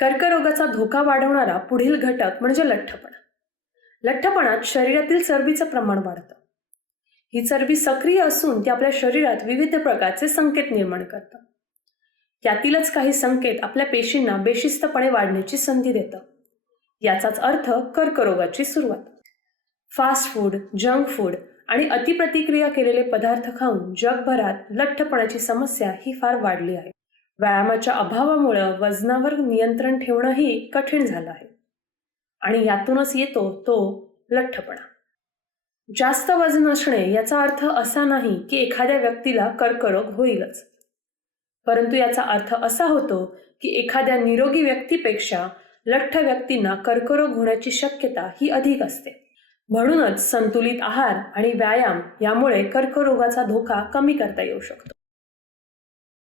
कर्करोगाचा धोका वाढवणारा पुढील घटक म्हणजे लठ्ठपणा. लठ्ठपणात शरीरातील चरबीचं प्रमाण वाढतं. ही चरबी सक्रिय असून ती आपल्या शरीरात विविध प्रकारचे संकेत निर्माण करतं. यातीलच काही संकेत आपल्या पेशींना बेशिस्तपणे वाढण्याची संधी देतं. याचाच अर्थ कर्करोगाची सुरुवात. फास्ट फूड, जंक फूड आणि अतिप्रतिक्रिया केलेले पदार्थ खाऊन जगभरात लठ्ठपणाची समस्या ही फार वाढली आहे. व्यायामाच्या अभावामुळे वजनावर नियंत्रण ठेवणंही कठीण झालं आहे आणि यातूनच येतो तो लठ्ठपणा. जास्त वजन असणे याचा अर्थ असा नाही की एखाद्या व्यक्तीला कर्करोग होईलच, परंतु याचा अर्थ असा होतो की एखाद्या निरोगी व्यक्तीपेक्षा लठ्ठ व्यक्तींना कर्करोग होण्याची शक्यता ही अधिक असते. म्हणूनच संतुलित आहार आणि व्यायाम यामुळे कर्करोगाचा धोका कमी करता येऊ शकतो.